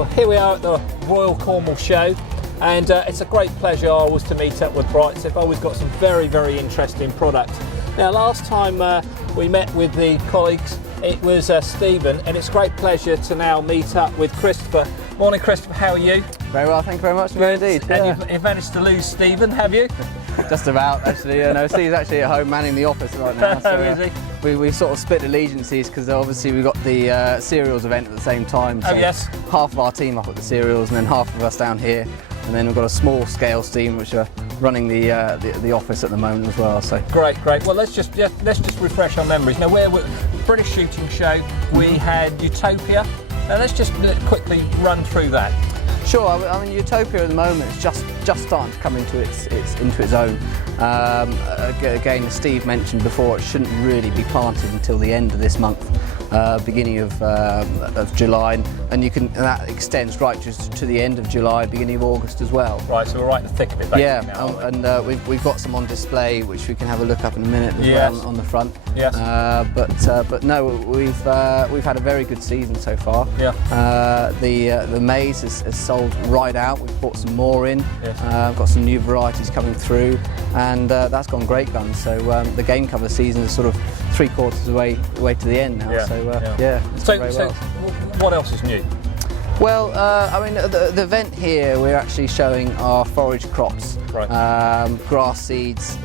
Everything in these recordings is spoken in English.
Well, here we are at the Royal Cornwall Show, and it's a great pleasure always to meet up with Brights. They've always got some very, very interesting products. Now, last time we met with the colleagues, it was Stephen, and it's a great pleasure to now meet up with Christopher. Morning, Christopher, how are you? Very well, thank you very much. Very indeed. And you've managed to lose Stephen, have you? Just about, actually. No, Steve's actually at home manning the office right now. So, Is he? we sort of split allegiances because obviously we got the cereals event at the same time. So Oh, yes. half of our team up at the cereals and then half of us down here. And then we've got a small scale team which are running the office at the moment as well. So Great. Well, let's just refresh our memories. Now, we're British Shooting Show. We had Utopia. Now, let's just quickly run through that. sure, I mean Utopia at the moment is just starting to come into its own. Again, as Steve mentioned before, it shouldn't really be planted until the end of this month, beginning of July, and that extends right just to the end of July, beginning of August as well. Right, so we're right in the thick of it. Yeah, now, and we've got some on display which we can have a look up in a minute as Yes. well on the front. Yes. But no, we've had a very good season so far. Yeah. The maize has sold right out. We've brought some more in. Yes. Got some new varieties coming through, and that's gone great guns. So the game cover season is sort of 3/4 of the way to the end now. Yeah. So it's So, gone very so well. what else is new? Well, I mean, the event here, we're actually showing our forage crops, Right. grass seeds,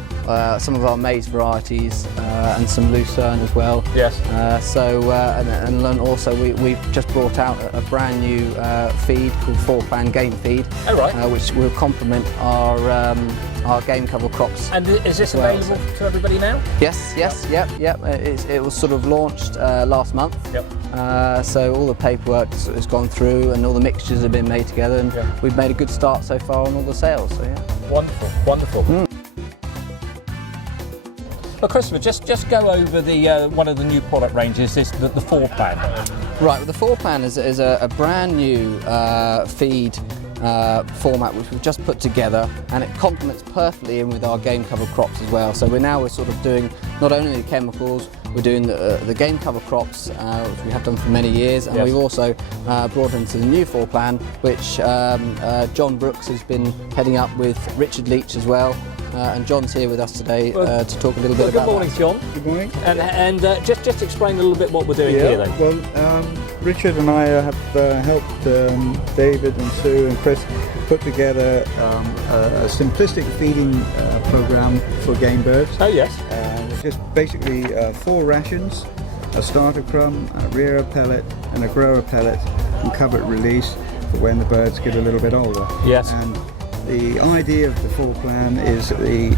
some of our maize varieties, and some lucerne as well. Yes. And then also we've just brought out a brand new feed called 4-Plan Game Feed, Oh, right. which will complement our game cover crops. And is this as well, available to everybody now? Yes. Yep. It was sort of launched last month. Yep. So all the paperwork has gone through and all the mixtures have been made together, and Yeah. we've made a good start so far on all the sales. So yeah. Wonderful. Well, Christopher, just go over the one of the new product ranges, the 4-Plan. Right. Well, the 4-Plan is a brand new feed format which we've just put together, and it complements perfectly in with our game cover crops as well. So we're sort of doing not only the chemicals, we're doing the game cover crops, which we have done for many years, and Yes. we've also brought into the new 4-Plan, which John Brooks has been heading up with Richard Leach as well. And John's here with us today to talk a little bit Good about morning, that. John. Good morning. And just explain a little bit what we're doing here then. Well, Richard and I have helped David and Sue and Chris put together a simplistic feeding program for game birds. Oh, yes. It's just basically 4 rations, a starter crumb, a rearer pellet and a grower pellet, and covert release for when the birds get a little bit older. Yes. And the idea of the 4-Plan is a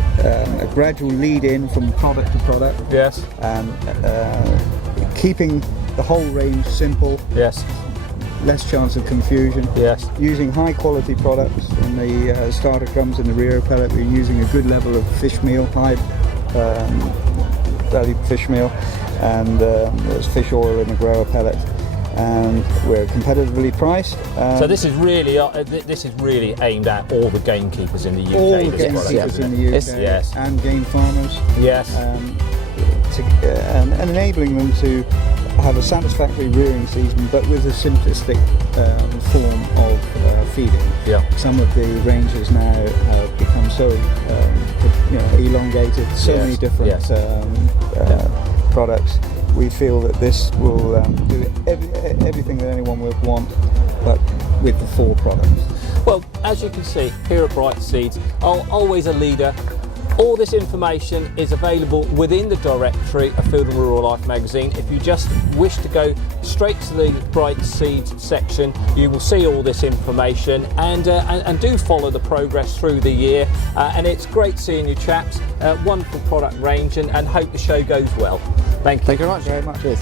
gradual lead in from product to product, Yes. and keeping the whole range simple, Yes. less chance of confusion. Yes. Using high quality products. In the starter crumbs and the rearer pellet, we're using a good level of fish meal, high value fish meal, and there's fish oil in the grower pellet, and we're competitively priced. So this is really aimed at all the gamekeepers in the UK. all the this game product, keepers isn't in it? the UK Yes. and game farmers. Yes. And enabling them to have a satisfactory rearing season, but with a simplistic form of feeding. Yeah. Some of the ranges now have become so elongated, so Yes, many different yes. products. We feel that this will do everything that anyone would want, but with the 4 products. Well, as you can see here at Bright Seeds, always a leader. All this information is available within the directory of Field and Rural Life magazine. If you just wish to go straight to the Bright Seeds section, you will see all this information, and do follow the progress through the year. And it's great seeing you chaps. Wonderful product range, and hope the show goes well. Thank you. Thank you very much. Very much. Cheers.